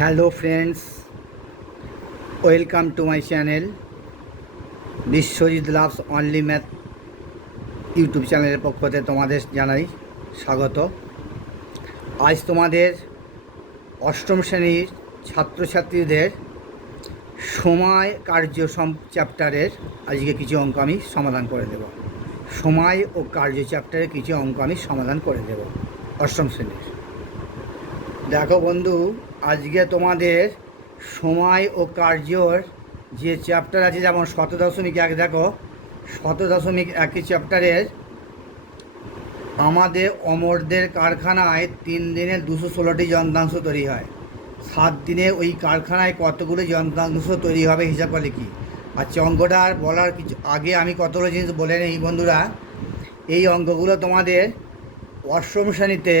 Hello friends, welcome to my channel Biswajit loves only math YouTube চ্যানেলের পক্ষ থেকে তোমাদের জানাই স্বাগত। আজ তোমাদের অষ্টম শ্রেণীর ছাত্রছাত্রীদের সময় কার্য চ্যাপ্টারের আজকে কিছু অঙ্ক আমি সমাধান করে দেব। সময় ও কার্য চ্যাপ্টারের কিছু অঙ্ক আমি সমাধান করে দেব অষ্টম শ্রেণীর। দেখো বন্ধু, আজকে তোমাদের সময় ও কার্যর যে চ্যাপ্টার আছে, যেমন 17.1 দেখো, 17.1 চ্যাপ্টারের আমাদের অমরদের কারখানায় 3 দিনে 216টি যন্ত্রাংশ তৈরি হয়। 7 দিনে ওই কারখানায় কতগুলো যন্ত্রাংশ তৈরি হবে হিসাব করে কি। আচ্ছা, অঙ্কটা আর বলার কিছু আগে আমি কতগুলো জিনিস বলে নেই বন্ধুরা। এই অঙ্কগুলো তোমাদের অষ্টম শ্রেণীতে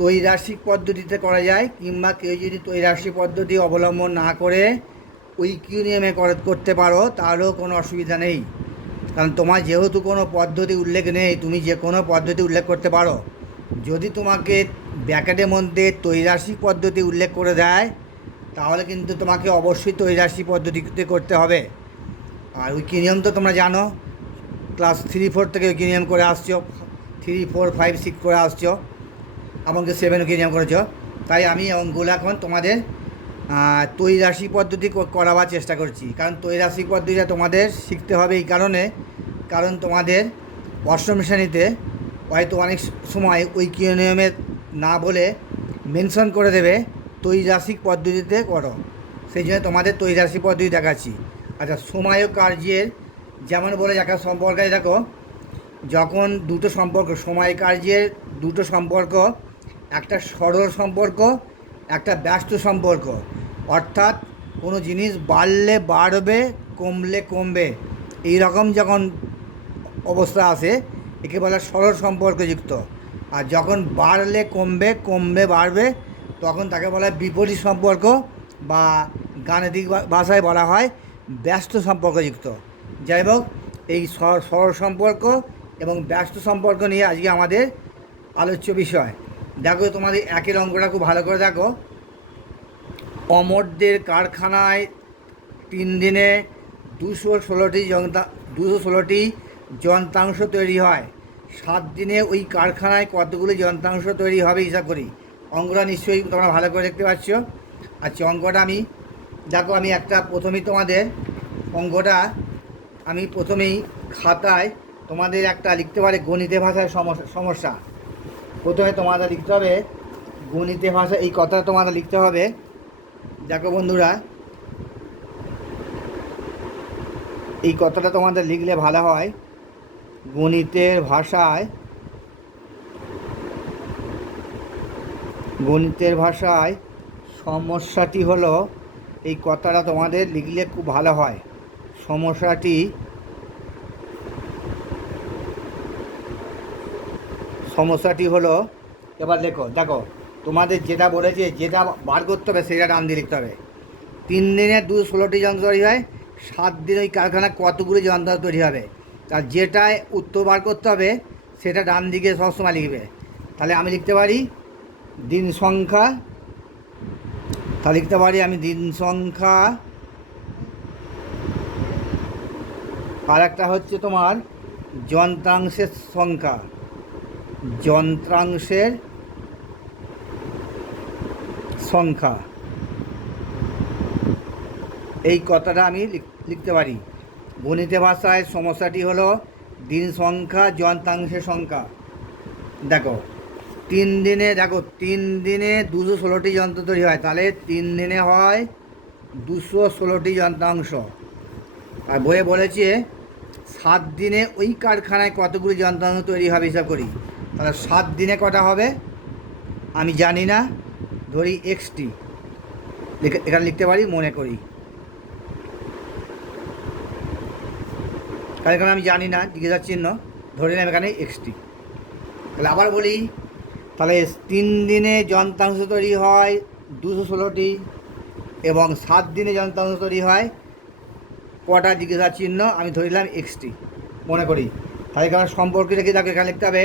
ত্রৈরাশিক পদ্ধতিতে করা যায়, কিংবা কেউ যদি ত্রৈরাশিক পদ্ধতি অবলম্বন না করে ঐকিউ নিয়মে করতে পারো তাহলেও কোনো অসুবিধা নেই। কারণ তোমার যেহেতু কোনো পদ্ধতি উল্লেখ নেই, তুমি যে কোনো পদ্ধতি উল্লেখ করতে পারো। যদি তোমাকে ব্র্যাকেটের মধ্যে ত্রৈরাশিক পদ্ধতি উল্লেখ করে দেয় তাহলে কিন্তু তোমাকে অবশ্যই ত্রৈরাশিক পদ্ধতিতে করতে হবে। আর ঐকিউ নিয়ম তো তোমরা জানো, ক্লাস 3-4 থেকে ঐকিউ নিয়ম করে আসছো, 3-4-5-6 করে আসছো, আমাকে 7 ঐকিউ নিয়ম করেছো। তাই আমি অঙ্কগুলো এখন তোমাদের ত্রৈরাশিক পদ্ধতি করাবার চেষ্টা করছি। কারণ ত্রৈরাশিক পদ্ধতিটা তোমাদের শিখতে হবে এই কারণ তোমাদের অষ্টম শ্রেণীতে হয়তো অনেক সময় ঐকিউ নিয়মে না বলে মেনশন করে দেবে ত্রৈরাশিক পদ্ধতিতে করো, সেই জন্য তোমাদের ত্রৈরাশিক পদ্ধতি দেখাচ্ছি। আচ্ছা, সময় ও কার্যের যেমন বলে একটা সম্পর্কে দেখো, যখন দুটো সম্পর্ক, সময় কার্যের দুটো সম্পর্ক, একটা সরল সম্পর্ক, একটা ব্যস্ত সম্পর্ক, অর্থাৎ কোনো জিনিস বাড়লে বাড়বে, কমলে কমবে, এই রকম যখন অবস্থা আসে একে বলে সরল সম্পর্কযুক্ত। আর যখন বাড়লে কমবে, কমবে বাড়বে, তখন তাকে বলা হয় বিপরীত সম্পর্ক, বা গাণিতিক ভাষায় বলা হয় ব্যস্ত সম্পর্কযুক্ত। যাই হোক, এই সরল সম্পর্ক এবং ব্যস্ত সম্পর্ক নিয়ে আজকে আমাদের আলোচ্য বিষয়। দেখো তোমাদের একের অঙ্কটা খুব ভালো করে দেখো। অমরদের কারখানায় 3 দিনে 216টি যন্ত্রাংশ তৈরি হয়। 7 দিনে ওই কারখানায় কতগুলো যন্ত্রাংশ তৈরি হবে হিসাব করি। অঙ্কটা নিশ্চয়ই তোমরা ভালো করে দেখতে পাচ্ছ। আচ্ছা, অঙ্কটা আমি দেখো, আমি একটা প্রথমেই তোমাদের অঙ্কটা আমি প্রথমেই খাতায় তোমাদের একটা লিখতে পারে গণিতের ভাষায় সমস্যা। প্রথমে তোমাদের লিখতে হবে গণিতের ভাষা, এই কথাটা তোমাদের লিখতে হবে। দেখো বন্ধুরা, এই কথাটা তোমাদের লিখলে ভালো হয়। গণিতের ভাষায় সমস্যাটি হলো, এই কথাটা তোমাদের লিখলে খুব ভালো হয়। সমস্যাটি হলো, এবার দেখো তোমাদের যেটা বলেছে, যেটা বার করতে হবে সেটা ডান দিয়ে লিখতে হবে। 3 দিনে 216টি যন্ত্র তৈরি হয়, 7 দিন ওই কারখানায় কতগুলি যন্ত্র তৈরি হবে। তার যেটায় উত্তর বার করতে হবে সেটা ডান দিকে সবসময় লিখবে। তাহলে আমি লিখতে পারি দিন সংখ্যা, আমি দিন সংখ্যা, আর একটা হচ্ছে তোমার যন্ত্রাংশের সংখ্যা, এই কথাটা আমি লিখতে পারি। গণিতের ভাষায় সমস্যাটি হলো দিন সংখ্যা, যন্ত্রাংশের সংখ্যা। দেখো 3 দিনে 216টি যন্ত্র তৈরি হয়, তাহলে 3 দিনে হয় 216টি যন্ত্রাংশ। আর বইয়ে বলেছে 7 দিনে ওই কারখানায় কতগুলি যন্ত্রাংশ তৈরি হবে হিসাব করি। তাহলে 7 দিনে কটা হবে আমি জানি না, ধরি XT, এখানে লিখতে পারি মনে করি, কারণ এখানে আমি জানি না, জিজ্ঞাসার চিহ্ন ধরে নিলাম এখানে XT। তাহলে আবার বলি, তাহলে 3 দিনে যন্ত্রাংশ তৈরি হয় 216টি, এবং 7 দিনে যন্ত্রাংশ তৈরি হয় কটা, জিজ্ঞাসার চিহ্ন, আমি ধরে নিলাম XT, মনে করি। তাহলে এখানে সম্পর্ক রেখে দেখো, এখানে লিখতে হবে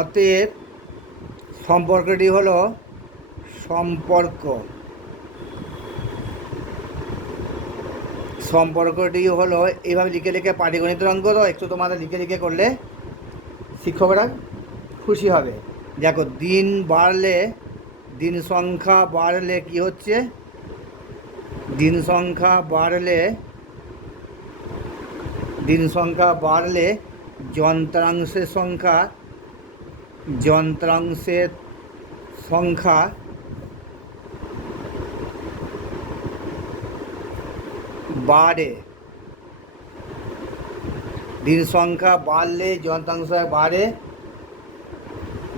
অতএব সম্পর্কটি হলো সম্পর্ক সম্পর্কটি হলো এইভাবে লিখে লিখে পাটিগণিতের অঙ্ক তো একটু তোমাদের লিখে লিখে করলে শিক্ষকরা খুশি হবে। দেখো দিন বাড়লে, দিন সংখ্যা বাড়লে কি হচ্ছে, দিন সংখ্যা বাড়লে, দিন সংখ্যা বাড়লে যন্ত্রাংশের সংখ্যা, যন্ত্রাংশের সংখ্যা বাড়ে। দিন সংখ্যা বাড়লে যন্ত্রাংশ বাড়ে,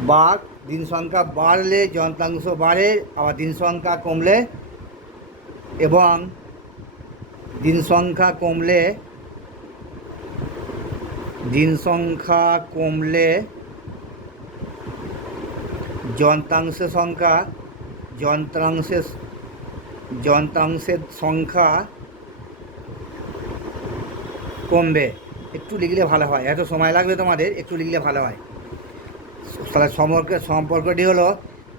বা দিন সংখ্যা বাড়লে যন্ত্রাংশ বাড়ে, আবার দিন সংখ্যা কমলে, এবং দিন সংখ্যা কমলে, দিন সংখ্যা কমলে যন্ত্রাংশের সংখ্যা, যন্ত্রাংশের সংখ্যা কমবে। একটু লিখলে ভালো হয়, এত সময় লাগবে তোমাদের, একটু লিখলে ভালো হয়। তাহলে সম্পর্কটি হলো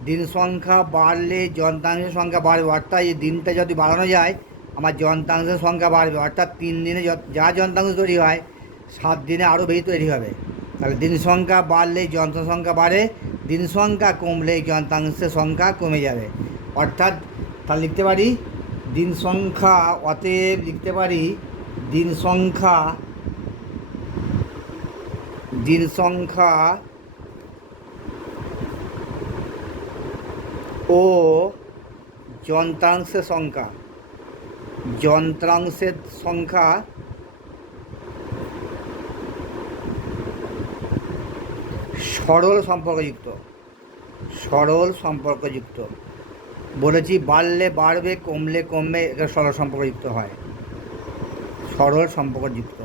দিন সংখ্যা বাড়লে যন্ত্রাংশের সংখ্যা বাড়বে, অর্থাৎ এই দিনটা যদি বাড়ানো যায় আমার যন্ত্রাংশের সংখ্যা বাড়বে, অর্থাৎ 3 দিনে যা যন্ত্রাংশ তৈরি হয় 7 দিনে আরও বেশি তৈরি হবে। তাহলে দিন সংখ্যা বাড়লে যন্ত্র সংখ্যা বাড়ে, দিন সংখ্যা কমলে যন্ত্রাংশের সংখ্যা কমে যাবে। অর্থাৎ তাহলে লিখতে পারি দিন সংখ্যা, অতএব লিখতে পারি দিন সংখ্যা, দিন সংখ্যা ও যন্ত্রাংশের সংখ্যা, যন্ত্রাংশের সংখ্যা সরল সম্পর্কযুক্ত, সরল সম্পর্কযুক্ত। বলেছি বাড়লে বাড়বে, কমলে কমবে, এটা সরল সম্পর্কযুক্ত হয়, সরল সম্পর্কযুক্ত।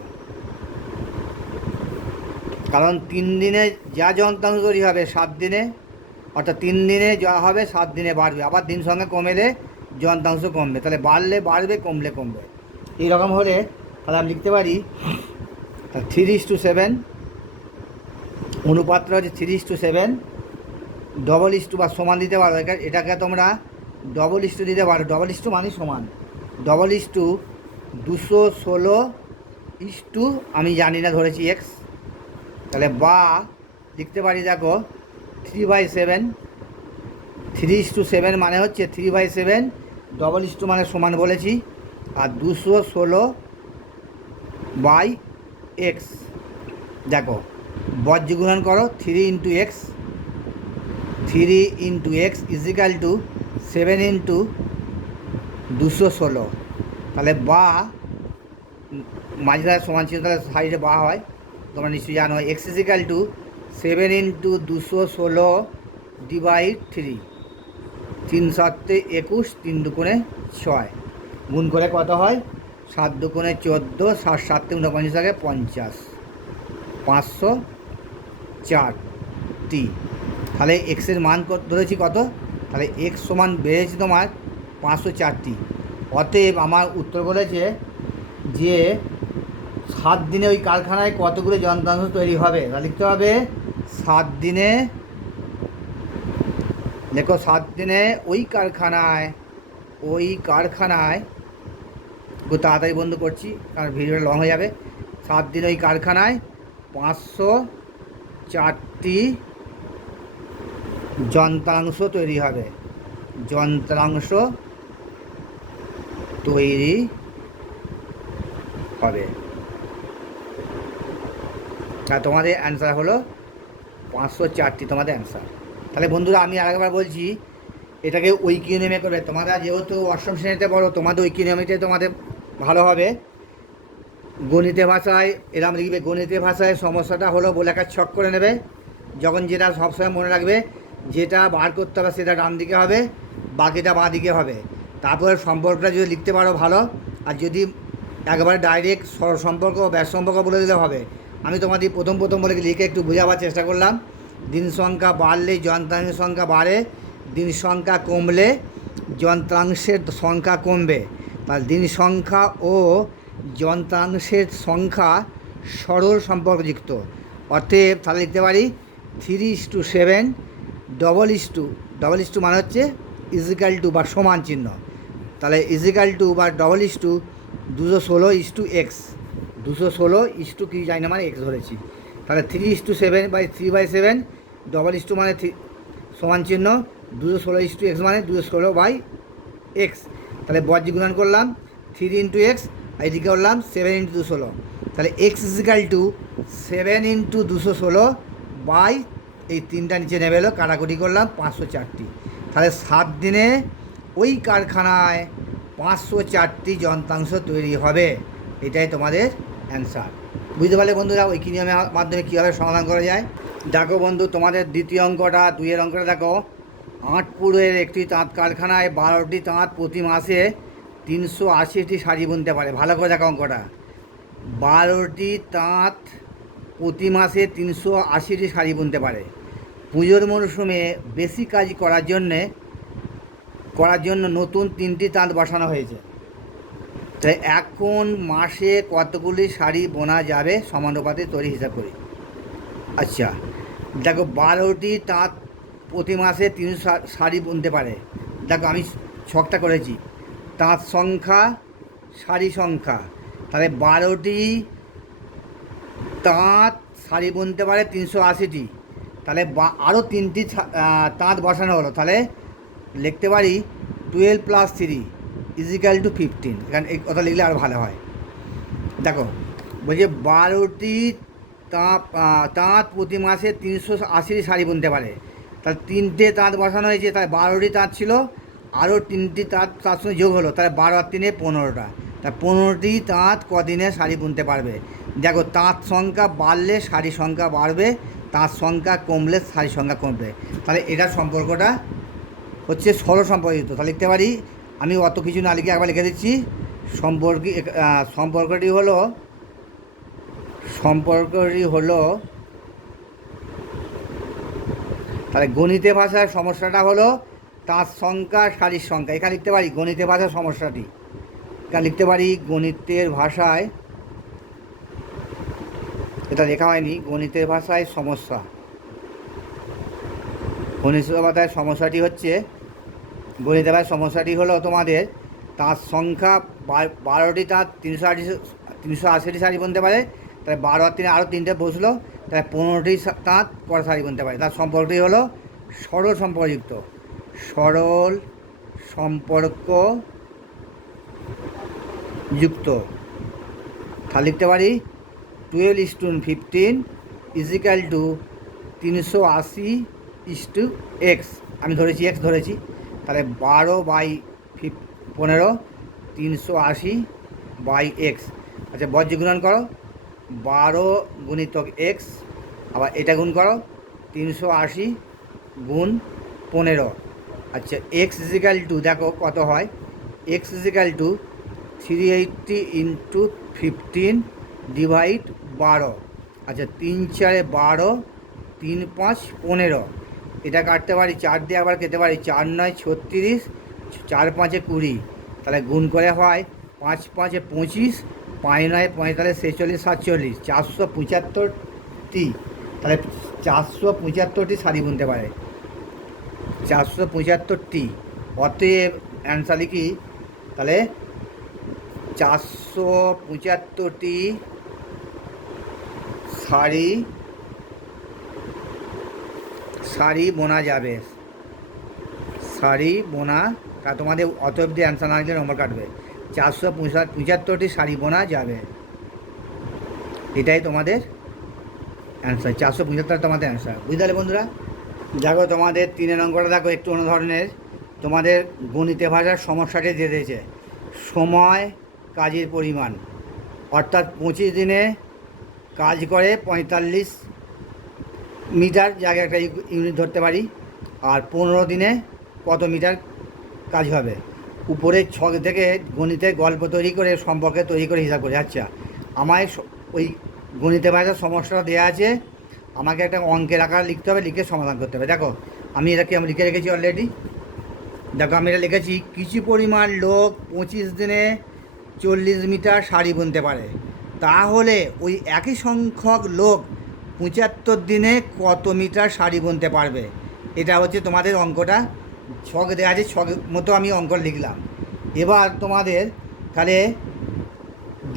কারণ 3 দিনে যা যন্ত্রাংশ তৈরি হবে 7 দিনে, অর্থাৎ 3 দিনে যা হবে 7 দিনে বাড়বে, আবার দিন সংখ্যা কমেলে যন্ত্রাংশ কমবে, তাহলে বাড়লে বাড়বে, কমলে কমবে। এইরকম হলে তাহলে আমি লিখতে পারি 3:7, অনুপাতটা হচ্ছে 3:7, ডবল ইস্টু বা সমান দিতে পারো, এটাকে তোমরা ডবল ইস্টু দিতে পারো, ডবল ইস্টু মানে সমান, ডবল ইস্টু 216 আমি জানি না ধরেছি এক্স, তাহলে বা লিখতে পারি দেখো 3/7, 3:7 মানে হচ্ছে 3/7, ডবল ইস্টু মানে সমান বলেছি, আর 216/x। দেখো বজ্রগ্রহণ করো, 3 × x, 3 × x ইজিক্যাল টু 7 × 216। তাহলে বা মাঝখানে সমান ছিল, তাহলে সাইডে বা হয়, তোমরা নিশ্চয়ই জানো। x ইজিক্যাল টু 7 × 216/3, 3 × 7 = 21, 3 × 2 = 6, গুণ করে কত হয় 7 × 2 = 14, 7 × 7 = 49, থাকে 50, 504টি। তাহলে এক্সের মান ধরেছি কত, তাহলে এক্স সমান বেড়েছে তোমার 504টি। অতএব আমার উত্তর বলেছে যে 7 দিনে ওই কারখানায় কতগুলো যন্ত্রাংশ তৈরি হবে, তা লিখতে হবে 7 দিনে, দেখো 7 দিনে ওই কারখানায়, খুব তাড়াতাড়ি বন্ধ করছি কারণ ভিডিওটা লং হয়ে যাবে। 7 দিনে ওই কারখানায় 504টি যন্ত্রাংশ তৈরি হবে, যন্ত্রাংশ তৈরি হবে। আর তোমাদের অ্যান্সার হলো 504টি, তোমাদের অ্যান্সার। তাহলে বন্ধুরা আমি আরেকবার বলছি, এটাকে ঐক্য নিয়মে করবে। তোমরা যেহেতু অষ্টম শ্রেণীতে পড়ো, তোমাদের ঐক্য নিয়মিতে তোমাদের ভালো হবে। গণিতের ভাষায় এরম লিখবে, গণিতের ভাষায় সমস্যাটা হলো বলে একটা ছক করে নেবে, যখন যেটা সবসময় মনে রাখবে যেটা বার করতে হবে সেটা ডান দিকে হবে, বাকিটা বাঁ দিকে হবে। তারপরে সম্পর্কটা যদি লিখতে পারো ভালো, আর যদি একবারে ডাইরেক্ট সম্পর্ক ব্যাস সম্পর্ক বলে দিলে হবে। আমি তোমাদের প্রথম বলে লিখে একটু বোঝাবার চেষ্টা করলাম। দিন সংখ্যা বাড়লে যন্ত্রাংশের সংখ্যা বাড়ে, দিন সংখ্যা কমলে যন্ত্রাংশের সংখ্যা কমবে। তাহলে দিন সংখ্যা ও যন্ত্রাংশের সংখ্যা সরল সম্পর্কযুক্ত। অতএব তাহলে লিখতে পারি 3:7, ডবল ইস্টু মানে হচ্ছে ইজিক্যাল টু বা সমান চিহ্ন, তাহলে ইজিক্যাল টু বা ডবল ইস্টু 216:x, 216 কি জানি না, মানে এক্স ধরেছি। তাহলে 3:7/3/7 ডবল ইস্টু মানে সমান চিহ্ন 216:x মানে 216/x। তাহলে বজ্র গুণন করলাম 3 × x, আর এদিকে করলাম 7 × 216। তাহলে x = 7 × 216 এই তিনটা নিচে নেমে এলো, কাটাকুটি করলাম 504টি। তাহলে 7 দিনে ওই কারখানায় 504টি যন্ত্রাংশ তৈরি হবে। এটাই তোমাদের অ্যান্সার। বুঝতে পারলে বন্ধুরা ওই কি নিয়মের মাধ্যমে কীভাবে সমাধান করা যায়? দেখো বন্ধু, তোমাদের দ্বিতীয় অঙ্কটা, 2 অঙ্কটা দেখো। আঁটপুরের একটি তাঁত কারখানায় 12টি তাঁত প্রতি মাসে 380টি শাড়ি বুনতে পারে। ভালো করে দেখো অঙ্কটা। 12টি তাঁত প্রতি মাসে 380টি শাড়ি বুনতে পারে। পুজোর মরশুমে বেশি কাজ করার জন্য নতুন 3টি তাঁত বসানো হয়েছে। তাই এখন মাসে কতগুলি শাড়ি বোনা যাবে সমানুপাতে তৈরি হিসাব করি। আচ্ছা দেখো, 12টি তাঁত প্রতি মাসে 300 শাড়ি বুনতে পারে। দেখো আমি ছকটা করেছি, তাঁত সংখ্যা শাড়ি সংখ্যা। তাহলে 12টি তাঁত শাড়ি বুনতে পারে 380টি। তাহলে আরও 3টি তাঁত বসানো হলো। তাহলে লিখতে পারি 12 + 3 = 15। এখানে এই কথা লিখলে আরও ভালো হয়। দেখো বলছে 12টি তাঁত প্রতি মাসে 380টি শাড়ি বুনতে পারে। তাহলে 3টে তাঁত বসানো হয়েছে, তাহলে 12টি তাঁত ছিল, আরও 3টি তাঁত তার সঙ্গে যোগ হলো, তাহলে 12 আর 3 15টা। তা 15টি তাঁত কদিনে শাড়ি বুনতে পারবে? দেখো, তাঁত সংখ্যা বাড়লে শাড়ি সংখ্যা বাড়বে, তাঁত সংখ্যা কমলে শাড়ি সংখ্যা কমবে। তাহলে এটার সম্পর্কটা হচ্ছে সরল সম্পর্কিত। তাহলে লিখতে পারি, আমি অত কিছু না লিখে একবার লিখে দিচ্ছি। সম্পর্কটি হলো তাহলে গণিতে ভাষার সমস্যাটা হলো তাঁত সংখ্যা শাড়ির সংখ্যা। এখানে লিখতে পারি গণিতে ভাষার সমস্যাটি, এখানে লিখতে পারি গণিতের ভাষায়, এটা লেখা হয়নি, গণিতের ভাষায় সমস্যা। গণিতের ভাষায় সমস্যাটি হচ্ছে, গণিতের ভাষায় সমস্যাটি হলো তোমাদের তাঁত সংখ্যা 12টি তাঁত 380টি শাড়ি বুনতে পারে। তাহলে 12 আর 3 আরও 3টে বসলো, তাহলে 15টি তাঁত কটা শাড়ি বুনতে পারে। তার সম্পর্কটি হলো সরল সম্পর্কযুক্ত, সরল সম্পর্কযুক্ত। তাহলে লিখতে পারি 12:15 = 380:x। আমি ধরেছি x ধরেছি। তাহলে 12/15 380/x। আচ্ছা বজ্র গুণন করো, 12 × x, আবার এটা গুণ করো 380 × 15। আচ্ছা x = দেখো কত হয়, x = 380 × 15 / 12। আচ্ছা 3 × 4 = 12, 3 × 5 = 15। এটা কাটতে পারি 4 দিয়ে, আবার কেটে পারি 4 × 9 = 36, 4 × 5 = 20। তাহলে গুণ করে হয় 5 × 5 = 25, 5 × 9 = 45, 46, 47, 475টি। তাহলে 475টি শাড়ি বুনতে পারে, 475টি। অতএব অ্যান্সার লিখি, তাহলে 475টি শাড়ি বোনা যাবে, শাড়ি বোনা। তা তোমাদের অতএব দিয়ে অ্যান্সার না লিখলে নম্বর কাটবে। 475টি শাড়ি বোনা যাবে, এটাই তোমাদের অ্যান্সার। 475 তোমাদের অ্যান্সার। বুঝতে পারলে বন্ধুরা? দেখো তোমাদের 3 অঙ্কটা দেখো একটু অন্য ধরনের। তোমাদের গণিতে ভাষার সমস্যাটি দিয়ে দিয়েছে সময় কাজের পরিমাণ, অর্থাৎ 25 দিনে কাজ করে 45 মিটার জায়গায় একটা ইউনিট ধরতে পারি, আর 15 দিনে কত মিটার কাজ হবে। উপরে ছক থেকে গণিতের গল্প তৈরি করে সম্পর্কে তৈরি করে হিসাব করে। আচ্ছা আমায় ওই গণিতে ভাষার সমস্যাটা দেওয়া আছে, আমাকে একটা অঙ্কের আকার লিখতে হবে, লিখে সমাধান করতে হবে। দেখো আমি লিখে রেখেছি অলরেডি। দেখো আমি এটা লিখেছি, কিছু পরিমাণ লোক 25 দিনে 40 মিটার শাড়ি বুনতে পারে। তাহলে ওই একই সংখ্যক লোক 75 দিনে কত মিটার শাড়ি বুনতে পারবে? এটা হচ্ছে তোমাদের অঙ্কটা। ছক দেওয়া আছে, ছক মতো আমি অঙ্ক লিখলাম। এবার তোমাদের তাহলে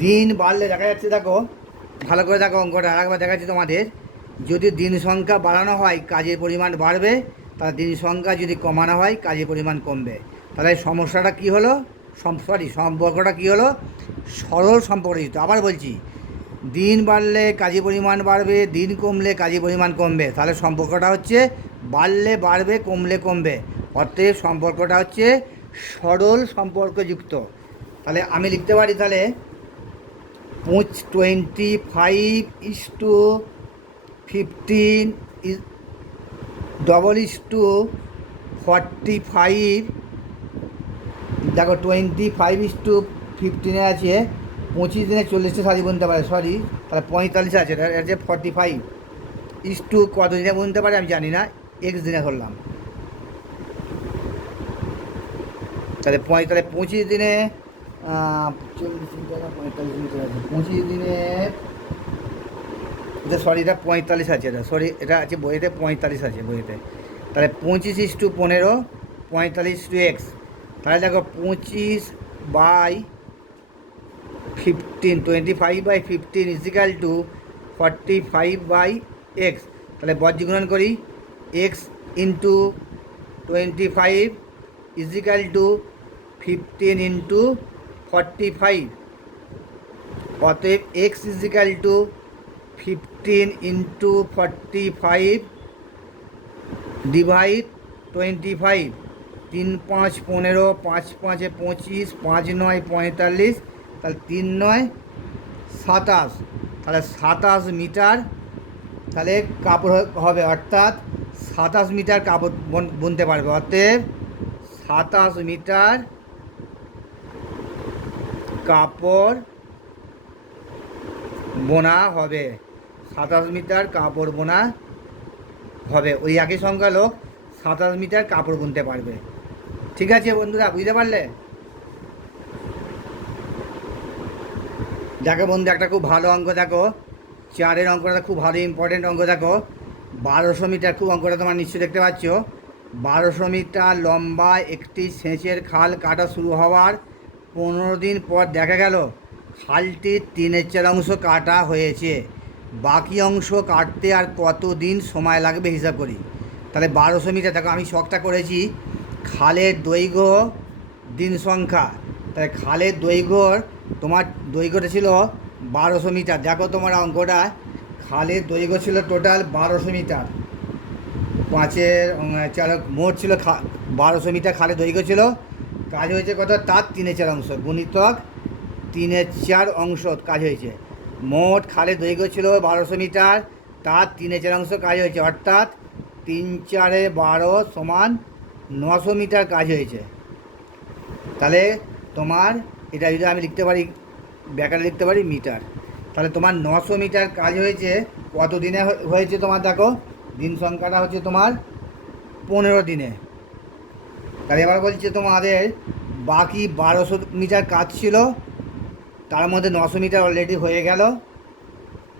দিন বাড়লে দেখা যাচ্ছে, দেখো ভালো করে দেখো অঙ্কটা আরেকবার দেখাচ্ছি তোমাদের। যদি দিন সংখ্যা বাড়ানো হয় কাজের পরিমাণ বাড়বে, তার দিন সংখ্যা যদি কমানো হয় কাজের পরিমাণ কমবে। তাহলে সমস্যাটা কী হলো, সম্পর্কটা কী হলো, সরল সম্পর্কিত। আবার বলছি, দিন বাড়লে কাজের পরিমাণ বাড়বে, দিন কমলে কাজের পরিমাণ কমবে। তাহলে সম্পর্কটা হচ্ছে বাড়লে বাড়বে, কমলে কমবে, অতএব সম্পর্কটা হচ্ছে সরল সম্পর্কযুক্ত। তাহলে আমি লিখতে পারি, তাহলে 25:15 45 দেখো 25:15 আছে, 25 দিনে 40টা সাজি বুনতে পারে, সরি তাহলে 45 আছে, এটা আছে 45 কত দিনে বুনতে পারে আমি জানি না, এক্স দিনে ধরলাম। তাহলে 25 দিনে 25 দিনে, এটা সরি এটা 45 আছে, এটা সরি এটা আছে বইতে 45 আছে বইতে। তাহলে 25:15 45 এক্স। তাহলে দেখো 25/15 25/15 ইজিক্যাল টু 45/x। তাহলে বজ্রগুণন করি, x into 25 is equal to 15 into 45। অতএব x is equal to 15 into 45 divide 25। 3 5 15, 5 5 25, 5 9 45, তাহলে 3 9 27। তাহলে 27 মিটার তাহলে কাপড় হবে, অর্থাৎ 27 মিটার কাপড় বুনতে পারবে। অতএব 27 মিটার কাপড় বোনা হবে, 27 মিটার কাপড় বোনা হবে। ওই একই সংখ্যা লোক 27 মিটার কাপড় বুনতে পারবে। ঠিক আছে বন্ধুরা, বুঝতে পারলে? দেখো বন্ধু, একটা খুব ভালো অঙ্ক দেখো, 4-এর অঙ্কটা খুব ভালো ইম্পর্টেন্ট অঙ্ক দেখো। 1200 মিটার, খুব অঙ্কটা তোমার নিশ্চয়ই দেখতে পাচ্ছ। 1200 মিটার লম্বা একটি সেচের খাল কাটা শুরু হওয়ার 15 দিন পর দেখা গেল খালটির 3/4 অংশ কাটা হয়েছে। বাকি অংশ কাটতে আর কত দিন সময় লাগবে হিসাব করি। তাহলে 1200 মিটার, দেখো আমি শখটা করেছি খালের দৈর্ঘ্য দিন সংখ্যা। তাহলে খালের দৈর্ঘ্যর তোমার দৈর্ঘ্যটা ছিল 1200 মিটার। দেখো তোমার অঙ্কটা, খালের দৈর্ঘ্য ছিল টোটাল 1200 মিটার, 5-4 মোট ছিল 1200 মিটার খালের দৈর্ঘ্য ছিল। কাজ হয়েছে কত, তার 3/4 অংশ গুণিতক 3/4 অংশ কাজ হয়েছে। মোট খালের দৈর্ঘ্য ছিল 1200 মিটার, তার 3/4 অংশ কাজ হয়েছে, অর্থাৎ 3 4 12 সমান 900 মিটার কাজ হয়েছে। তাহলে তোমার এটা যদি আমি লিখতে পারি, ব্যাকারে লিখতে পারি মিটার, তাহলে তোমার 900 মিটার কাজ হয়েছে। কত দিনে হয়েছে তোমার, দেখো দিন সংখ্যাটা হচ্ছে তোমার 15 দিনে। তাহলে এবার বলছে তোমাদের বাকি 1200 মিটার কাজ ছিল, তার মধ্যে 900 মিটার অলরেডি হয়ে গেল।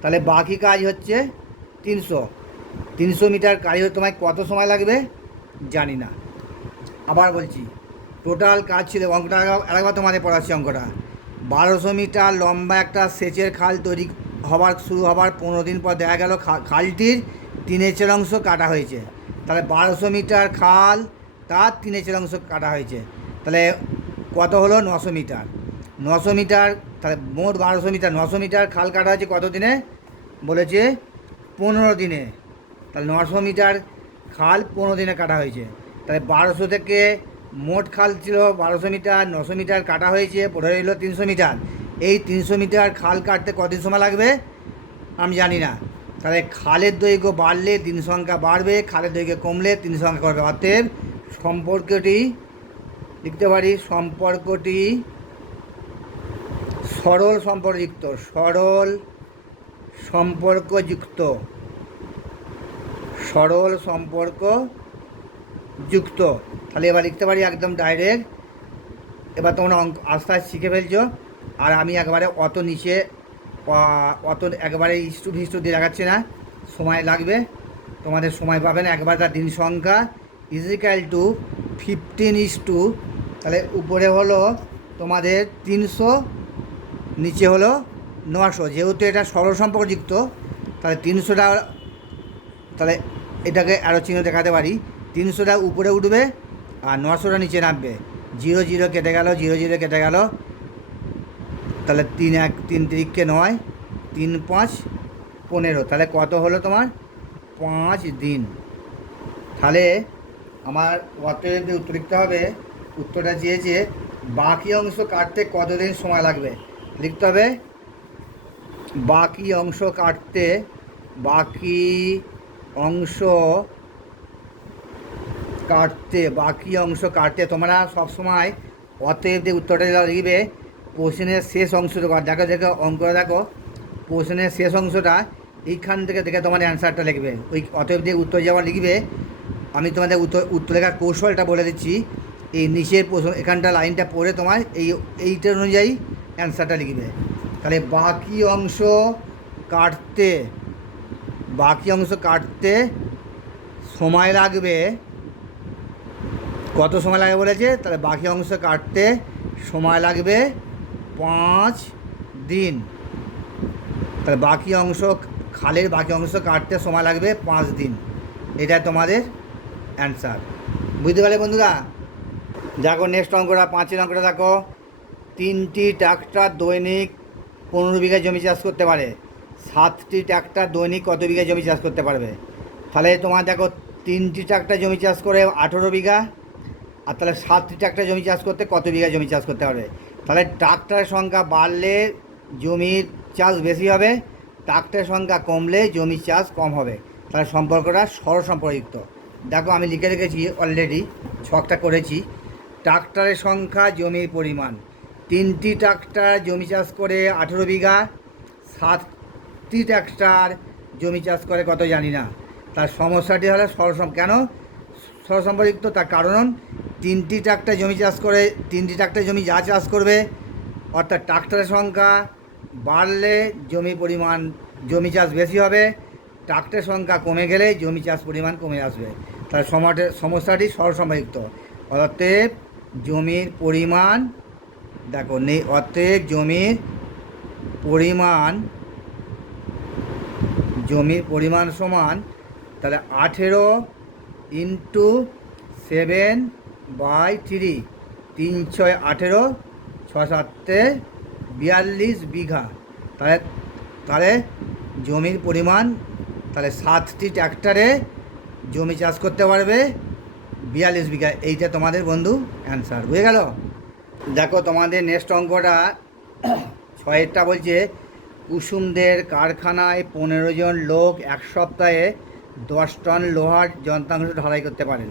তাহলে বাকি কাজ হচ্ছে 300 মিটার কাজ হতে তোমায় কত সময় লাগবে জানি না। আবার বলছি, টোটাল কাজ ছিল, অঙ্কটা আরেকবার তোমাদের পড়াচ্ছি অঙ্কটা। 1200 মিটার লম্বা একটা সেচের খাল তৈরি শুরু হবার 15 দিন পর দেখা গেল খালটির 3/4 অংশ কাটা হয়েছে। তাহলে 1200 মিটার খাল, তার 3/4 অংশ কাটা হয়েছে। তাহলে কত হলো, 900 মিটার। 900 মিটার, তাহলে মোট 1200 মিটার, 900 মিটার খাল কাটা হয়েছে কত দিনে বলেছে, 15 দিনে। তাহলে 900 মিটার খাল 15 দিনে কাটা হয়েছে। তাহলে 1200 থেকে মোট খাল ছিল 1200 মিটার, 900 মিটার কাটা হয়েছে, পড়ে রইল 300 মিটার। এই 300 মিটার খাল কাটতে কদিন সময় লাগবে আমি জানি না। তাহলে খালের দৈর্ঘ্য বাড়লে দিন সংখ্যা বাড়বে, খালের দৈর্ঘ্য কমলে দিন সংখ্যা কমবে। অতএব সম্পর্কটি লিখতে পারি, সম্পর্কটি সরল সম্পর্কযুক্ত, সরল সম্পর্কযুক্ত, সরল সম্পর্কযুক্ত। তাহলে এবার লিখতে পারি একদম ডাইরেক্ট। এবার তোমরা আস্তে আস্তে শিখে ফেলছো, আর আমি একবারে অত নিচে অত একবারে ইস্টু ফিস্টু দিয়ে দেখাচ্ছি না, সময় লাগবে, তোমাদের সময় পাবে না। একবার তার দিন সংখ্যা ইজিক্যাল টু 15 তাহলে উপরে হলো তোমাদের 300 নিচে হলো 900। যেহেতু এটা সরল সম্পর্কযুক্ত, তাহলে 300টা, তাহলে এটাকে আরও চিহ্ন দেখাতে পারি। 300টা উপরে উঠবে আর 900টা নিচে নামবে। 0 0 কেটে গেল, 0 0 কেটে গেল, তাহলে 3 1 3 3 9, 3 5 15। তাহলে কত হলো তোমার? 5 দিন। তাহলে আমার অতএব যে উত্তর লিখতে হবে, উত্তরটা চেয়েছে বাকি অংশ কাটতে কতদিন সময় লাগবে। লিখতে হবে বাকি অংশ কাটতে, বাকি অংশ কাটতে, বাকি অংশ কাটতে তোমরা সবসময় অতএব যে উত্তরটা লিখবে কোশ্চেনের শেষ অংশটা। দেখো দেখো অঙ্কটা দেখো, কোশ্চেনের শেষ অংশটা এইখান থেকে দেখে তোমাদের অ্যান্সারটা লিখবে। ওই অতএব দিয়ে উত্তর যেমন লিখবে, আমি তোমাদের উত্তর লেখার কৌশলটা বলে দিচ্ছি। এই নিচের প্রশ্ন এখানটা লাইনটা পড়ে তোমার এইটার অনুযায়ী অ্যান্সারটা লিখবে। তাহলে বাকি অংশ কাটতে, বাকি অংশ কাটতে সময় লাগবে, কত সময় লাগবে বলেছে? তাহলে বাকি অংশ কাটতে সময় লাগবে 5 দিন। তাহলে বাকি অংশ, খালের বাকি অংশ কাটতে সময় লাগবে 5 দিন। এটা তোমাদের অ্যান্সার। বুঝতে পারলে বন্ধুরা? দেখো নেক্সট অঙ্কটা, 5 অঙ্কটা দেখো। 3টি ট্রাক্টর দৈনিক 15 বিঘা জমি চাষ করতে পারে। 7টি ট্রাক্টর দৈনিক কত বিঘা জমি চাষ করতে পারবে? তাহলে তোমার দেখো 3টি ট্রাক্টর জমি চাষ করে 18 বিঘা, আর তাহলে 7টি ট্রাক্টর জমি চাষ করতে কত বিঘা জমি চাষ করতে পারবে? তাহলে ট্রাক্টরের সংখ্যা বাড়লে জমির চাষ বেশি হবে, ট্রাক্টরের সংখ্যা কমলে জমির চাষ কম হবে। তাহলে সম্পর্কটা সরল সম্পর্কযুক্ত। দেখো আমি লিখে রেখেছি অলরেডি, ছকটা করেছি। ট্রাক্টরের সংখ্যা, জমির পরিমাণ। 3টি ট্রাক্টর জমি চাষ করে 18 বিঘা, 7টি ট্রাক্টর জমি চাষ করে কত জানি না। তার সমস্যাটি হলো কেন সরল সম্পর্কযুক্ত? তার কারণ 3টি ট্রাক্টর জমি চাষ করে, 3টি ট্রাক্টর জমি যা চাষ করবে, অর্থাৎ ট্রাক্টরের সংখ্যা বাড়লে জমি পরিমাণ, জমি চাষ বেশি হবে, ট্রাক্টরের সংখ্যা কমে গেলে জমি চাষ পরিমাণ কমে আসবে। তাহলে সমস্যাটি সরল সম্পর্কযুক্ত। অতএব জমির পরিমাণ, দেখো অতএব জমির পরিমাণ, জমির পরিমাণ সমান, তাহলে 18 ইন্টু 7/3, 3 6 18, 6 7 42 বিঘা। তাহলে তাহলে জমির পরিমাণ, তাহলে 7টি ট্রাক্টরে জমি চাষ করতে পারবে 42 বিঘা। এইটা তোমাদের বন্ধু অ্যান্সার। বুঝে গেল? দেখো তোমাদের নেক্সট অঙ্কটা 6টা বলছে কুসুমদের কারখানায় 15 জন লোক 1 সপ্তাহে 10 টন লোহার যন্ত্রাংশ ঢালাই করতে পারেন।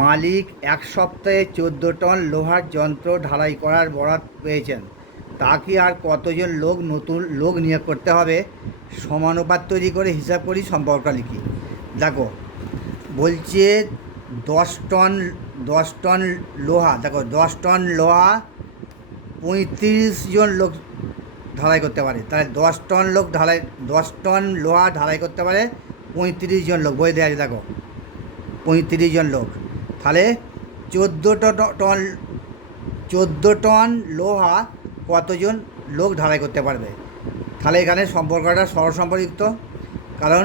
মালিক 1 সপ্তাহে 14 টন লোহার যন্ত্র ঢালাই করার বরাত পেয়েছেন। তাকে আর কতজন নতুন লোক নিয়োগ করতে হবে? সমানুপাত তৈরি করে হিসাব করি, সম্পর্কটা লিখি। দেখো বলছে 10 টন লোহা, দেখো 10 টন লোহা 35 জন লোক ঢালাই করতে পারে। তাহলে 10 টন লোহা ঢালাই করতে পারে 35 জন লোক। বই দেওয়া আছে দেখো 35 জন লোক। তাহলে 14 টন লোহা কতজন লোক ঢালাই করতে পারবে? তাহলে এখানে সম্পর্কটা সরল সম্পর্কযুক্ত। কারণ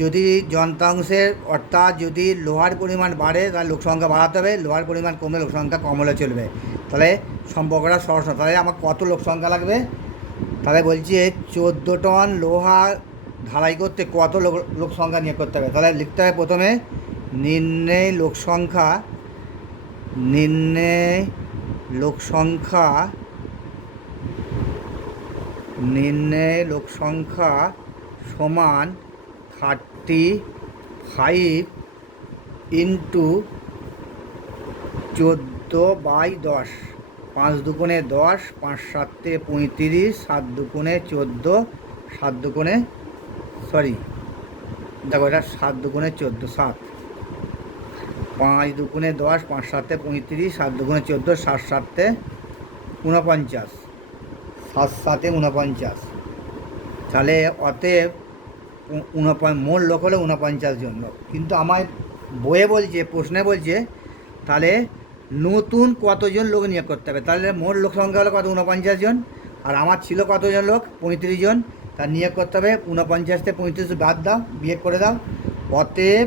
যদি যন্ত্রাংশের, অর্থাৎ যদি লোহার পরিমাণ বাড়ে তাহলে লোক সংখ্যা বাড়াতে হবে, লোহার পরিমাণ কমলে লোক সংখ্যা কম হলে চলবে। তাহলে সম্পর্কটা সরল। তাহলে আমার কত লোক সংখ্যা লাগবে? তাহলে বলছে 14 টন লোহা ঢালাই করতে কত লোক সংখ্যা নিয়োগ করতে হবে? তাহলে লিখতে হবে প্রথমে নির্ণয় লোক সংখ্যা সমান 35 ইন্টু 14/10। 5 দুগুণে 10, 5 7 35, 7 দুগুণে 14, 7 দুগুণে দেখো এটা 7 দুগুণে 14, 7, 5 দুগুণে 10, 5 7 35, 7 দুগুণে 14, 7 7 49, 7 7 49। তাহলে অতএব মোট লোক হলো 49 জন লোক। কিন্তু আমার বইয়ে বলছে, প্রশ্নে বলছে তাহলে নতুন কতজন লোক নিয়োগ করতে হবে? তাহলে মোট লোক সংখ্যা হলো কত? 49 জন। আর আমার ছিল কতজন লোক, 35 জন। তার নিয়োগ করতে হবে 49 থেকে 35 বাদ দাও, বিয়োগ করে দাও। অতএব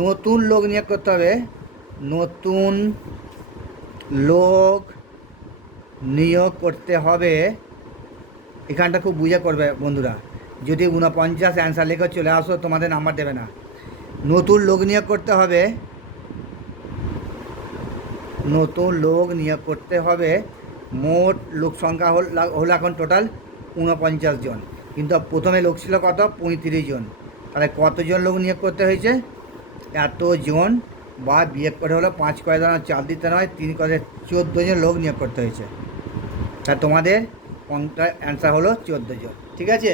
নতুন লোক নিয়োগ করতে হবে, নতুন লোক নিয়োগ করতে হবে। এখানটা খুব বুঝে করবে বন্ধুরা, যদি 49 অ্যান্সার লিখে চলে আসো তোমাদের নাম্বার দেবে না। নতুন লোক নিয়োগ করতে হবে, নতুন লোক নিয়োগ করতে হবে। মোট লোক সংখ্যা হলো এখন টোটাল 49 জন, কিন্তু প্রথমে লোক ছিল কত, 35 জন। তাহলে কতজন লোক নিয়োগ করতে হয়েছে, এতজন, বা বিয়োগ করে হলো 5 করে দাঁড়ানো 4 দিতে নয় 3 করে 14 জন লোক নিয়োগ করতে হয়েছে। তা তোমাদের অ্যান্সার হলো 14 জন। ঠিক আছে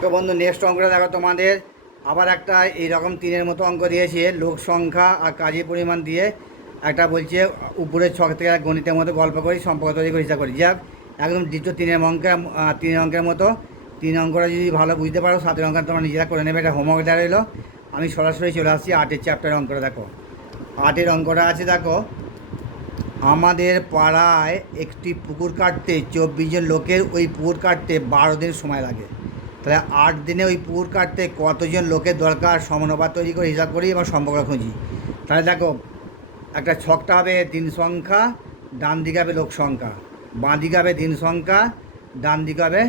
তো বন্ধু, নেক্সট অঙ্কটা দেখো তোমাদের আবার একটা এইরকম 3-এর মতো অঙ্ক দিয়েছে, লোক সংখ্যা আর কাজের পরিমাণ দিয়ে একটা বলছে উপরের ছক থেকে গণিতের মতো গল্প করি, সম্পর্ক তৈরি করে হিসাব করি। যাক একদম দ্বিতীয় 3 অঙ্কের মতো। 3 অঙ্কটা যদি ভালো বুঝতে পারো 7 অঙ্ক তোমরা নিজেরা করে নেবে, এটা হোমওয়ার্ক দেওয়া রইলো। আমি সরাসরি চলে আসছি 8-এর চ্যাপ্টারের অঙ্কটা। দেখো 8-এর অঙ্কটা আছে, দেখো আমাদের পাড়ায় একটি পুকুর কাটতে 24 জন লোকের ওই পুকুর কাটতে 12 দিন সময় লাগে। তাহলে 8 দিনে ওই পুকুর কাটতে কতজন লোকের দরকার, সমানুপাত তৈরি করে হিসাব করি এবং সম্পর্ক খুঁজি। তাহলে দেখো একটা ছকটা হবে দিন সংখ্যা, ডান দিকে হবে লোক সংখ্যা, বাঁ দিকে হবে দিন সংখ্যা, ডান দিকে হবে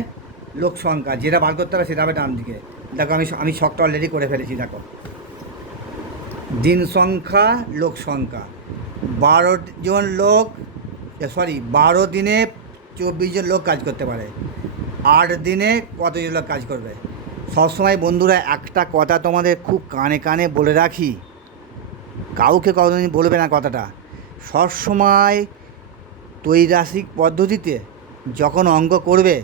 লোক সংখ্যা। যেটা বার করতে হবে সেটা হবে ডান দিকে। দেখো আমি ছকটা অলরেডি করে ফেলেছি। দেখো দিন সংখ্যা, লোক সংখ্যা, 12 জন লোক, 12 দিনে 24 জন লোক কাজ করতে পারে। 8 দিনে কতজন লোক কাজ করবে। সবসময় বন্ধুরা একটা কথা তোমাদের খুব কানে কানে বলে রাখি, কাউকে কতদিন বলবে না কথাটা। সবসময় ত্রৈরাশিক পদ্ধতিতে যখন অঙ্ক করবে,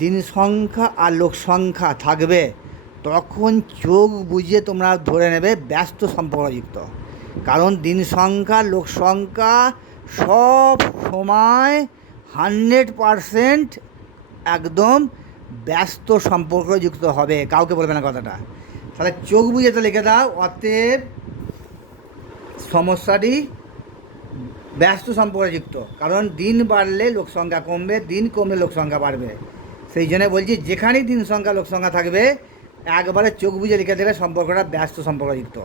দিন সংখ্যা আর লোক সংখ্যা থাকবে, তখন চোখ বুঝিয়ে তোমরা ধরে নেবে ব্যস্ত সম্পর্কযুক্ত। কারণ দিন সংখ্যা লোক সংখ্যা সব সময় 100% একদম ব্যস্ত সম্পর্কযুক্ত হবে, কাউকে বলবে না কথাটা। তাহলে চোখ বুঝে তো লিখে দাও, অতএব সমস্যাটি ব্যস্ত সম্পর্কযুক্ত। কারণ দিন বাড়লে লোক সংখ্যা কমবে, দিন কমলে লোক সংখ্যা বাড়বে। সেই জন্য বলছি যেখানেই দিন সংখ্যা লোক সংখ্যা থাকবে একবারে চোখ বুঝে লিখে দেবে সম্পর্কটা ব্যস্ত সম্পর্কযুক্ত।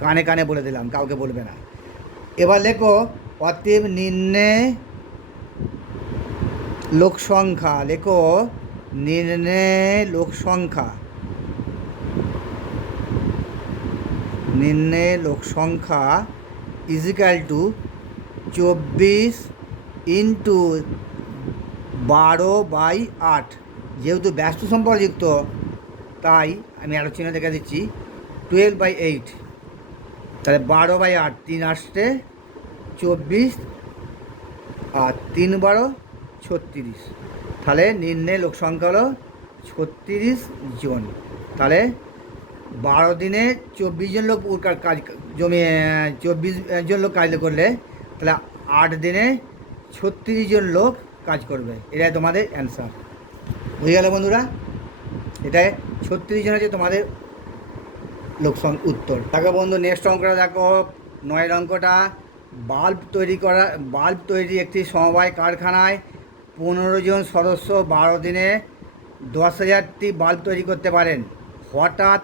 কানে কানে বলে দিলাম, কাউকে বলবে না। এবার লেখো অতএব নির্ণয় লোক সংখ্যা, লেখো নির্ণয় লোক সংখ্যা, নির্ণয় লোক সংখ্যা ইজিক্যাল টু 24 ইন্টু 12/8। যেহেতু ব্যস্ত সম্পর্কযুক্ত তাই আমি আরও চিহ্ন দেখে দিচ্ছি, 12/8। তাহলে 12/8, 3 আসতে 24 আর 3 12 36। তাহলে নির্ণয় লোক সংখ্যা হলো 36 জন। তাহলে 12 দিনে 24 জন লোক কাজ জমি 24 জন লোক কাজ করলে তাহলে 8 দিনে 36 জন লোক কাজ করবে। এটাই তোমাদের অ্যান্সার। বুঝে গেল বন্ধুরা, এটাই 36 জন হচ্ছে তোমাদের লোক উত্তর। দেখো বন্ধু নেক্সট অঙ্কটা দেখো 9-এর অঙ্কটা। বাল্ব তৈরি একটি সমবায় কারখানায় 15 জন সদস্য 12 দিনে 10,000টি বাল্ব তৈরি করতে পারেন। হঠাৎ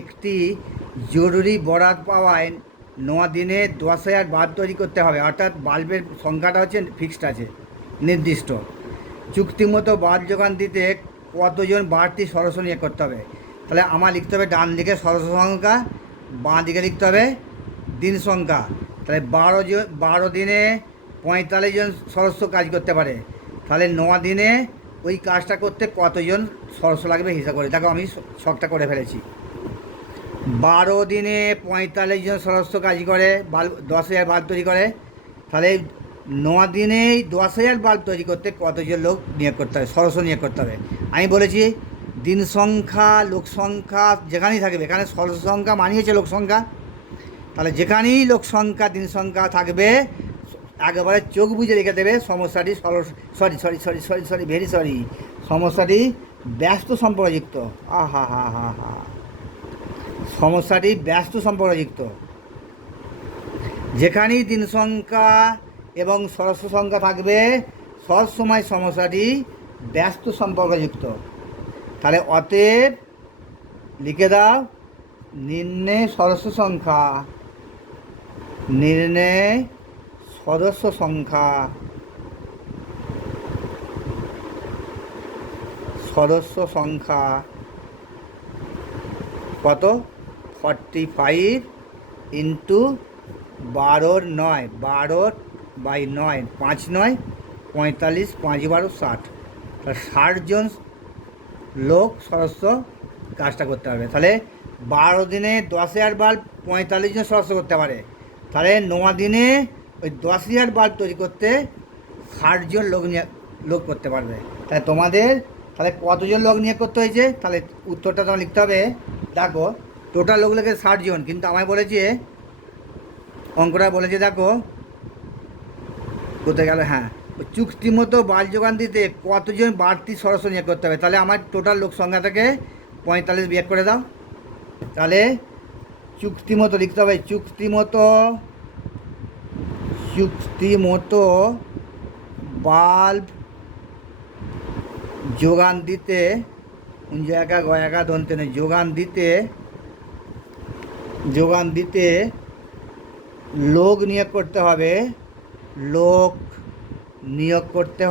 একটি জরুরি বরাত পাওয়ায় 9 দিনে 10,000 বাল্ব তৈরি করতে হবে। অর্থাৎ বাল্বের সংখ্যাটা হচ্ছে ফিক্সড আছে, নির্দিষ্ট। চুক্তিমতো বাল্ব যোগান দিতে কতজন বাড়তি সদস্য নিয়োগ করতে হবে। তাহলে আমার লিখতে হবে ডান দিকে সদস্য সংখ্যা, বাঁ দিকে লিখতে হবে দিন সংখ্যা। তাহলে 12 দিনে 45 জন সদস্য কাজ করতে পারে। তাহলে 9 দিনে ওই কাজটা করতে কতজন সদস্য লাগবে হিসাব করে। দেখো আমি ছকটা করে ফেলেছি। 12 দিনে 45 জন সদস্য কাজ করে, বাল্ব 10,000 বাল্ব তৈরি করে। তাহলে 9 দিনেই 10,000 বাল্ব তৈরি করতে কতজন লোক নিয়োগ করতে হবে, সদস্য নিয়োগ করতে হবে। আমি বলেছি দিন সংখ্যা লোক সংখ্যা যেখানেই থাকবে, এখানে সদস্য সংখ্যা মানিয়েছে লোক সংখ্যা। তাহলে যেখানেই লোক সংখ্যা দিন সংখ্যা থাকবে একেবারে চোখ বুঝে রেখে দেবে সমস্যাটি সমস্যাটি ব্যস্ত সম্পর্কযুক্ত। আহা হা হা হা, সমস্যাটি ব্যস্ত সম্পর্কযুক্ত। যেখানেই দিন সংখ্যা এবং সদস্য সংখ্যা থাকবে সব সময় সমস্যাটি ব্যস্ত সম্পর্কযুক্ত। তাহলে অতএব লিখে দাও, নির্ণয় সদস্য সংখ্যা, নির্ণয় সদস্য সংখ্যা, সদস্য সংখ্যা কত? 45 ইন্টু 12 9, 12/9, 5 9 45, 5 12 60। তাহলে 60 জন লোক সদস্য কাজটা করতে পারবে। তাহলে 12 দিনে 10,000 বাল্ব 45 জন সদস্য করতে পারে। তাহলে 9 দিনে ওই 10,000 বাল্ব তৈরি করতে 60 জন লোক করতে পারবে। তাহলে তোমাদের তাহলে কতজন লোক নিয়োগ করতে হয়েছে? তাহলে উত্তরটা তোমার লিখতে হবে। দেখো টোটাল লোক লেগে 60 জন, কিন্তু আমায় বলেছে অঙ্কটা বলেছে, দেখো কোথায় গেল, হ্যাঁ, চুক্তি মতো বাল যোগান দিতে কতজন বাড়তি সদস্য নিয়োগ করতে হবে। তাহলে আমার টোটাল লোক সংখ্যা থেকে 45 বিয়োগ করে দাও। তাহলে চুক্তি মতো লিখতে হবে, চুক্তি মতো বাল্ব যোগান দিতে, জায়গা গয়াগা দন্তে নেই, যোগান দিতে লোক নিয়োগ করতে হবে, লোক নিয়োগ করতে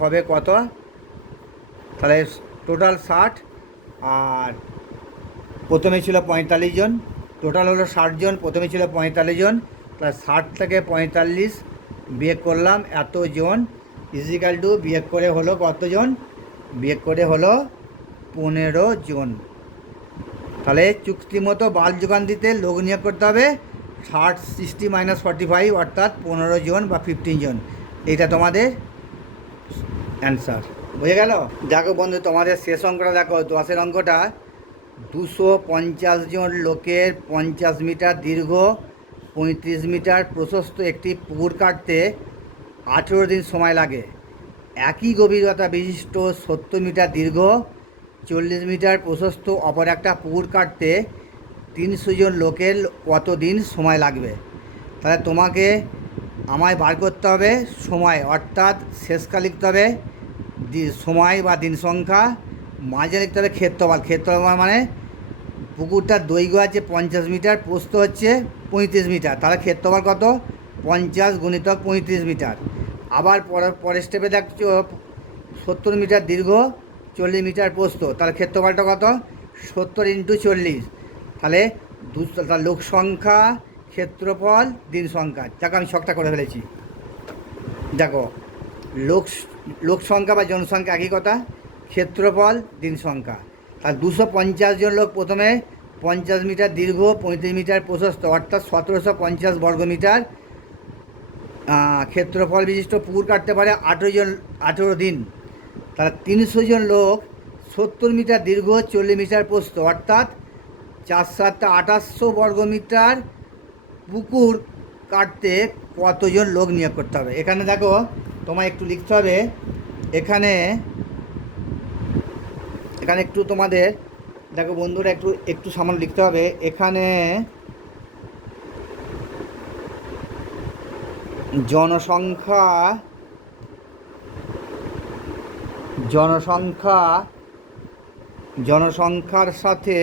হবে কত? তাহলে টোটাল 60, আর প্রথমে ছিল 45 জন, টোটাল হলো 60 জন, প্রথমে ছিল 45 জন। তাহলে 60 থেকে 45 বিয়োগ করলাম এতজন, ইজিক্যাল টু বিয়োগ করে হলো কতজন? বিয়োগ করে হলো 15 জন। তাহলে চুক্তি মতো বাল্ব যোগান দিতে লোক নিয়োগ করতে হবে 60 60 - 45, অর্থাৎ 15 জন বা 15 জন। এইটা তোমাদের অ্যান্সার। বুঝে গেল? দেখো বন্ধু, তোমাদের শেষ অঙ্কটা দেখো, 10-এর অঙ্কটা। 250 জন লোকের 50 মিটার দীর্ঘ 35 মিটার প্রশস্ত একটি পুকুর কাটতে 18 দিন সময় লাগে। একই গভীরতা বিশিষ্ট 70 মিটার দীর্ঘ 40 মিটার প্রশস্ত অপর একটা পুকুর কাটতে 300 জন লোকের কত দিন সময় লাগবে? তাহলে তোমাকে আমায় বার করতে হবে সময়, অর্থাৎ শেষকাল লিখতে হবে সময় বা দিন সংখ্যা, মাঝে লিখতে হবে ক্ষেত্রফল মানে পুকুরটার দৈর্ঘ্য আছে 50 মিটার, প্রস্থ হচ্ছে 35 মিটার, তাহলে ক্ষেত্রফল কত? 50 × 35 মিটার। আবার পরের স্টেপে দেখছো 70 মিটার দীর্ঘ 40 মিটার প্রস্থ, তাহলে ক্ষেত্রফলটা কত? 70 × 40। তাহলে লোক সংখ্যা, ক্ষেত্রফল, দিন সংখ্যা। দেখো আমি শখটা করে ফেলেছি। দেখো লোক সংখ্যা বা জনসংখ্যা একই কথা, ক্ষেত্রফল, দিন সংখ্যা। তার 250 জন লোক প্রথমে 50 মিটার দীর্ঘ 35 মিটার প্রশস্ত, অর্থাৎ 1750 বর্গমিটার ক্ষেত্রফল বিশিষ্ট পুকুর কাটতে পারে 18 দিন। তাহলে 300 জন লোক 70 মিটার দীর্ঘ 40 মিটার প্রস্থ, অর্থাৎ 4 7 2800 বর্গমিটার পুকুর কাটতে কতজন লোক নিয়োগ করতে হবে? এখানে দেখো তোমায় একটু লিখতে হবে, এখানে একটু তোমাদের দেখো বন্ধুরা একটু সামান্য লিখতে হবে। এখানে জনসংখ্যার সাথে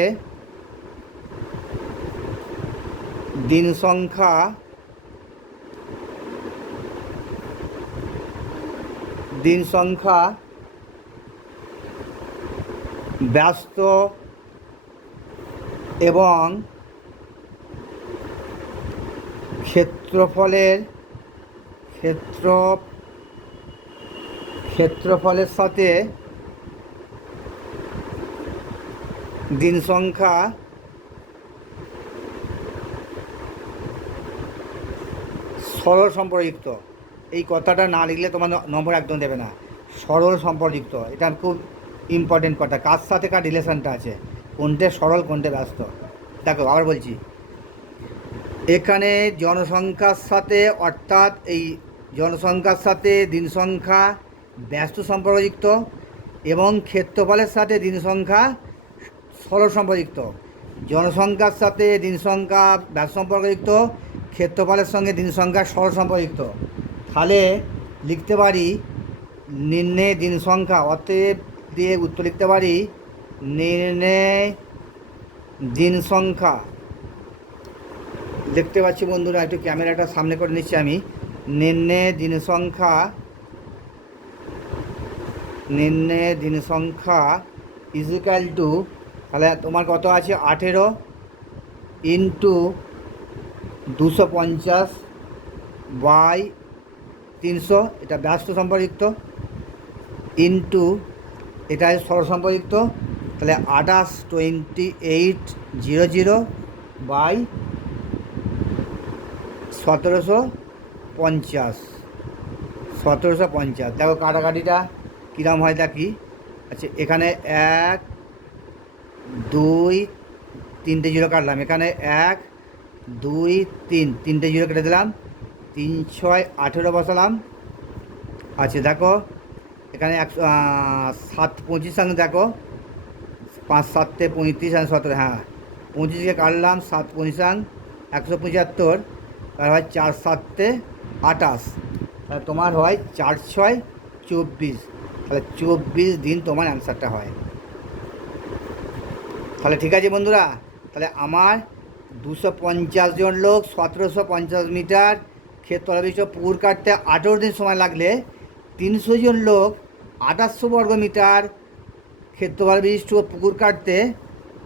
দিন সংখ্যা ব্যস্ত এবং ক্ষেত্রফলের সাথে দিন সংখ্যা সরল সম্পর্কযুক্ত। এই কথাটা না লিখলে তোমার নম্বর একদম দেবে না। সরল সম্পর্কযুক্ত, এটা খুব ইম্পর্টেন্ট কথা। কার সাথে কার রিলেশনটা আছে, কোনটে সরল কোনটে ব্যস্ত। দেখো আবার বলছি, এখানে জনসংখ্যার সাথে, অর্থাৎ এই জনসংখ্যার সাথে দিন সংখ্যা ব্যস্ত সম্পর্কযুক্ত এবং ক্ষেত্রফলের সাথে দিন সংখ্যা সরল সম্পর্কযুক্ত। জনসংখ্যার সাথে দিন সংখ্যা ব্যাস সম্পর্কযুক্ত, ক্ষেত্রফলের সঙ্গে দিন সংখ্যা সরল সম্পর্কযুক্ত। তাহলে লিখতে পারি নির্ণয় দিন সংখ্যা, অতএব দিয়ে উত্তর লিখতে পারি নির্ণয় দিন সংখ্যা। দেখতে পাচ্ছি বন্ধুরা, একটু ক্যামেরাটা সামনে করে নিচ্ছি আমি। নির্ণয় দিন সংখ্যা ইজিক্যাল টু, তাহলে তোমার কত আছে 18 ইন্টু 250 বাই 300, এটা ব্যস্ত সম্পর্কযুক্ত, ইন্টু এটা সরল সম্পর্কযুক্ত। তাহলে 2800 বাই 1750। দেখো কাটাকাটিটা কীরকম হয় দেখি। আচ্ছা, এখানে 1 2 3টে জিরো কাটলাম, এখানে 1 2 3 3টে জিরো কেটে দিলাম, 3 6 18 বসালাম। আচ্ছা দেখো এখানে 7 25 সঙ্গে দেখো 5 7 35 আর 17, হ্যাঁ 25কে কাটলাম, 7 25 175, তার হয় 4 7 28, তাহলে তোমার হয় 4 6 24। তাহলে 24 দিন তোমার অ্যান্সারটা হয়। তাহলে ঠিক আছে বন্ধুরা, তাহলে আমার 250 জন লোক 1750 মিটার ক্ষেত্রফল বিশিষ্ট পুকুর কাটতে 18 দিন সময় লাগলে 300 জন লোক 2800 বর্গ মিটার ক্ষেত্রফল বিশিষ্ট পুকুর কাটতে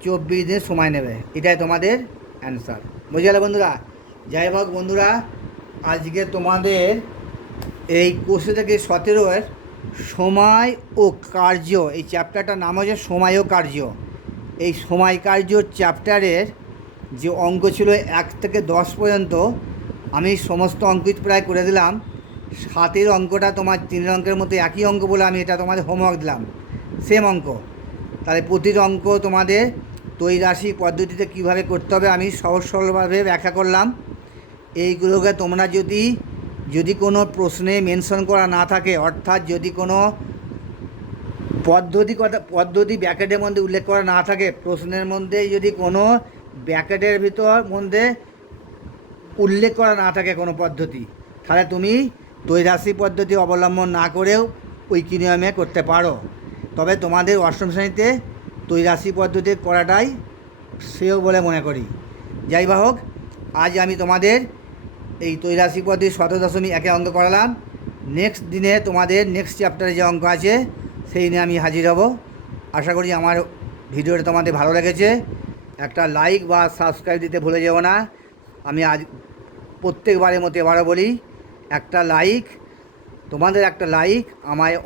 24 দিন সময় নেবে। এটাই তোমাদের অ্যান্সার। বুঝে গেলে বন্ধুরা? যাই হোক বন্ধুরা, আজকে তোমাদের এই কোর্সে থেকে 17 সময় ও কার্য, এই চ্যাপ্টারটার নাম হচ্ছে সময় ও কার্য। এই সময় কার্য চ্যাপ্টারের যে অঙ্ক ছিল 1 থেকে 10 পর্যন্ত, আমি সমস্ত অঙ্কিত প্রায় করে দিলাম। 7 অঙ্কটা তোমার 3 অঙ্কের মতো একই অঙ্ক বলে আমি এটা তোমাদের হোমওয়ার্ক দিলাম, সেম অঙ্ক। তাহলে প্রতিটি অঙ্ক তোমাদের ত্রৈরাশিক পদ্ধতিতে কীভাবে করতে হবে আমি সহজ সরলভাবে ব্যাখ্যা করলাম। এইগুলোকে তোমরা যদি কোনো প্রশ্নে মেনশন করা না থাকে, অর্থাৎ যদি কোনো পদ্ধতি ব্র্যাকেটের মধ্যে উল্লেখ করা না থাকে, প্রশ্নের মধ্যে যদি কোনো ব্র্যাকেটের মধ্যে উল্লেখ করা না থাকে কোনো পদ্ধতি, তাহলে তুমি ত্রৈরাশিক পদ্ধতি অবলম্বন না করেও ঐক্য নিয়মে করতে পারো। তবে তোমাদের অষ্টম শ্রেণীতে ত্রৈরাশিক পদ্ধতি করাটাই শ্রেয় বলে মনে করি। যাই বা হোক, আজ আমি তোমাদের এই ত্রৈরাশিক পদ্ধতি 17.1 অঙ্ক করালাম। নেক্সট দিনে তোমাদের নেক্সট চ্যাপ্টারে যে অঙ্ক আছে সেই নিয়ে আমি হাজির হব। আশা করি আমার ভিডিওটা তোমাদের ভালো লেগেছে। একটা লাইক বা সাবস্ক্রাইব দিতে ভুলে যেও না। আমি আজ প্রত্যেকবারের মতো এবারও বলি, একটা লাইক, তোমাদের একটা লাইক আমায়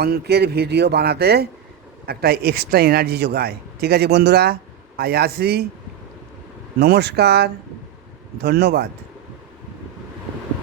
অঙ্কের ভিডিও বানাতে একটা এক্সট্রা এনার্জি যোগায়। ঠিক আছে বন্ধুরা, আজ আসি, নমস্কার, ধন্যবাদ।